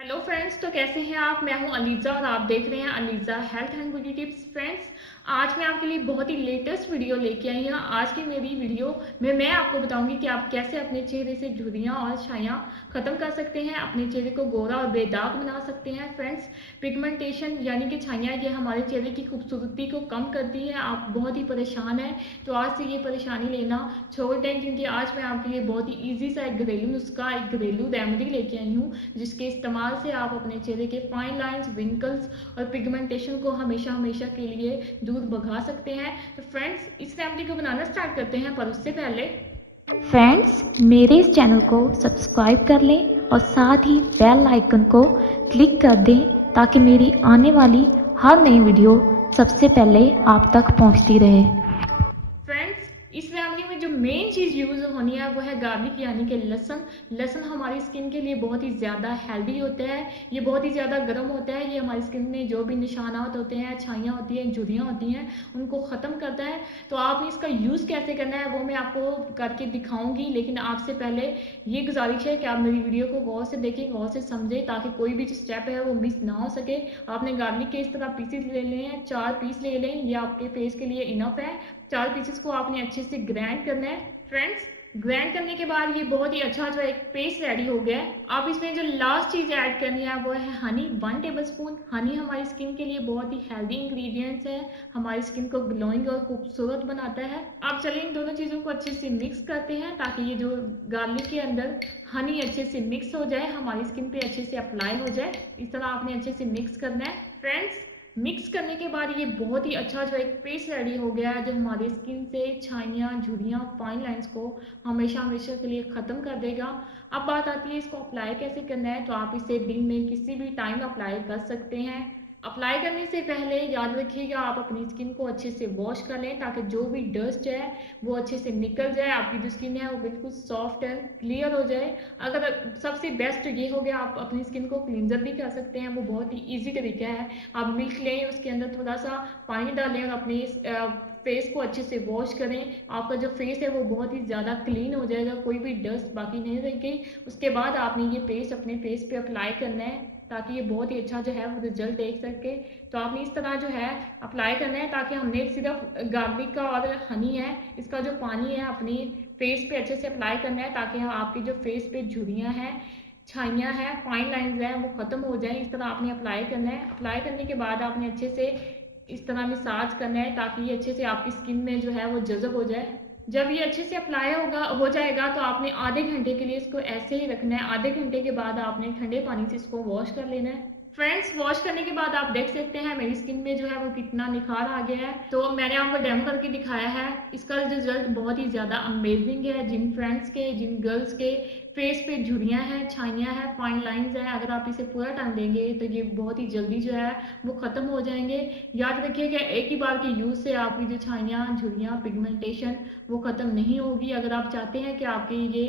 Hello friends, तो कैसे हैं आप। मैं हूं अलीज़ा और आप देख रहे हैं Aliza health and beauty tips. Friends, आज मैं आपके लिए बहुत ही लेटेस्ट वीडियो लेके आई हूं। आज की मेरी वीडियो में मैं आपको बताऊंगी कि आप कैसे अपने चेहरे से झुर्रियां और छाइयां खत्म कर सकते हैं, अपने चेहरे को गोरा और बेदाग बना सकते हैं। फ्रेंड्स, पिगमेंटेशन यानी कि छाइयां ये हमारे चेहरे की खूबसूरती को कम करती है। आप बहुत ही परेशान हैं तो आज से ये परेशानी लेना छोड़ दें, क्योंकि आज मैं आपके लिए बहुत ही ईजी सा एक घरेलू नुस्खा, एक घरेलू रेमेडी लेके आई हूँ, जिसके इस्तेमाल से आप अपने चेहरे के फाइन लाइंस, विंकल्स और पिगमेंटेशन को हमेशा हमेशा के लिए दूर भगा सकते हैं। तो फ्रेंड्स, इस रेमेडी को बनाना स्टार्ट करते हैं, पर उससे पहले फ्रेंड्स, मेरे इस चैनल को सब्सक्राइब कर लें और साथ ही बेल आइकन को क्लिक कर दें ताकि मेरी आने वाली हर नई वीडियो सबसे पहले आप तक पहुंचती रहे। फ्रेंड्स, इस रेमेडी में जो मेन चीज़ यूज़ होनी है वो है गार्लिक यानी कि लहसुन। लहसुन हमारी स्किन के लिए बहुत ही ज़्यादा हेल्दी होता है, ये बहुत ही ज़्यादा गर्म होता है, ये हमारी स्किन में जो भी निशानात होते हैं, छाइयाँ होती हैं, झुर्रियाँ होती हैं, उनको ख़त्म करता है। तो आपने इसका यूज़ कैसे करना है वो मैं आपको करके दिखाऊंगी, लेकिन आपसे पहले ये गुजारिश है कि आप मेरी वीडियो को गौर से देखें, गौर से समझें, ताकि कोई भी स्टेप है वो मिस ना हो सके। आपने गार्लिक के इस तरह पीसेस ले लेने हैं, 4 पीस ले लें, ये आपके फेस के लिए इनफ है। 4 पीसेस को आपने अच्छे से ग्राइंड करना है। फ्रेंड्स, ग्राइंड करने के बाद ये बहुत ही अच्छा जो एक पेस्ट रेडी हो गया है। अब इसमें जो लास्ट चीज़ ऐड करनी है वो है हनी, 1 टेबल स्पून। हनी हमारी स्किन के लिए बहुत ही हेल्दी इंग्रेडिएंट्स है, हमारी स्किन को ग्लोइंग और खूबसूरत बनाता है। अब चलिए इन दोनों चीज़ों को अच्छे से मिक्स करते हैं, ताकि ये जो गार्लिक के अंदर हनी अच्छे से मिक्स हो जाए, हमारी स्किन पे अच्छे से अप्लाई हो जाए। इस तरह आपने अच्छे से मिक्स करना है। फ्रेंड्स, मिक्स करने के बाद ये बहुत ही अच्छा जो एक पेस्ट रेडी हो गया है, जो हमारी स्किन से छाइयाँ, झुर्रियाँ, फाइन लाइंस को हमेशा हमेशा के लिए ख़त्म कर देगा। अब बात आती है इसको अप्लाई कैसे करना है। तो आप इसे दिन में किसी भी टाइम अप्लाई कर सकते हैं। अप्लाई करने से पहले याद रखिएगा आप अपनी स्किन को अच्छे से वॉश कर लें, ताकि जो भी डस्ट है वो अच्छे से निकल जाए, आपकी जो स्किन है वो बिल्कुल सॉफ्ट है, क्लियर हो जाए। अगर सबसे बेस्ट ये हो गया, आप अपनी स्किन को क्लींजर भी कर सकते हैं, वो बहुत ही ईजी तरीका है। आप मिल्क लें, उसके अंदर थोड़ा सा पानी डालें और अपने फेस को अच्छे से वॉश करें। आपका जो फेस है वो बहुत ही ज़्यादा क्लीन हो जाएगा, कोई भी डस्ट बाकी नहीं रहेगी। उसके बाद आपने ये पेस्ट अपने फेस पे अप्लाई करना है, ताकि ये बहुत ही अच्छा जो है वो रिजल्ट देख सके। तो आपने इस तरह जो है अप्लाई करना है, ताकि हमने सिर्फ गार्लिक का और हनी है, इसका जो पानी है अपनी फेस पे अच्छे से अप्लाई करना है, ताकि आपकी जो फेस पे झुर्रियाँ हैं, छाइयाँ हैं, फाइन लाइंस हैं, वो ख़त्म हो जाए। इस तरह आपने अप्लाई करना है। अप्लाई करने के बाद आपने अच्छे से इस तरह मसाज करना है, ताकि ये अच्छे से आपकी स्किन में जो है वो जज़ब हो जाए। जब ये अच्छे से अप्लाई हो जाएगा तो आपने आधे घंटे के लिए इसको ऐसे ही रखना है। आधे घंटे के बाद आपने ठंडे पानी से इसको वॉश कर लेना है। फ्रेंड्स, वॉश करने के बाद आप देख सकते हैं मेरी स्किन में जो है वो कितना निखार आ गया है। तो मैंने आपको डेमो करके दिखाया है, इसका रिजल्ट बहुत ही ज़्यादा अमेजिंग है। जिन फ्रेंड्स के, जिन गर्ल्स के फेस पे झुर्रियाँ हैं, छाइयाँ हैं, फाइन लाइंस हैं, अगर आप इसे पूरा टाइम देंगे तो ये बहुत ही जल्दी जो है वो ख़त्म हो जाएंगे। याद रखिए कि एक ही बार के यूज़ से आपकी जो छाइयाँ, झुर्रियाँ, पिगमेंटेशन वो ख़त्म नहीं होगी। अगर आप चाहते हैं कि आपकी ये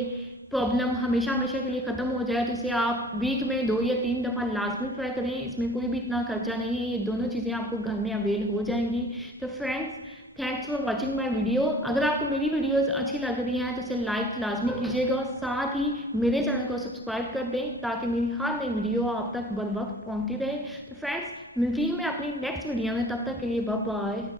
प्रॉब्लम हमेशा हमेशा के लिए ख़त्म हो जाए, तो इसे आप वीक में 2 या 3 दफ़ा लाजमी ट्राई करें। इसमें कोई भी इतना खर्चा नहीं है, ये दोनों चीज़ें आपको घर में अवेल हो जाएंगी। तो friends, thanks for watching my video. अगर आपको मेरी वीडियोस अच्छी लग रही हैं तो इसे लाइक लाजमी कीजिएगा, और साथ ही मेरे चैनल को सब्सक्राइब कर दें, ताकि मेरी हर नई वीडियो आप तक बर वक्त पहुँचती रहे। तो फ्रेंड्स, मिलती हूँ मैं अपनी नेक्स्ट वीडियो में, तब तक के लिए बाय बाय।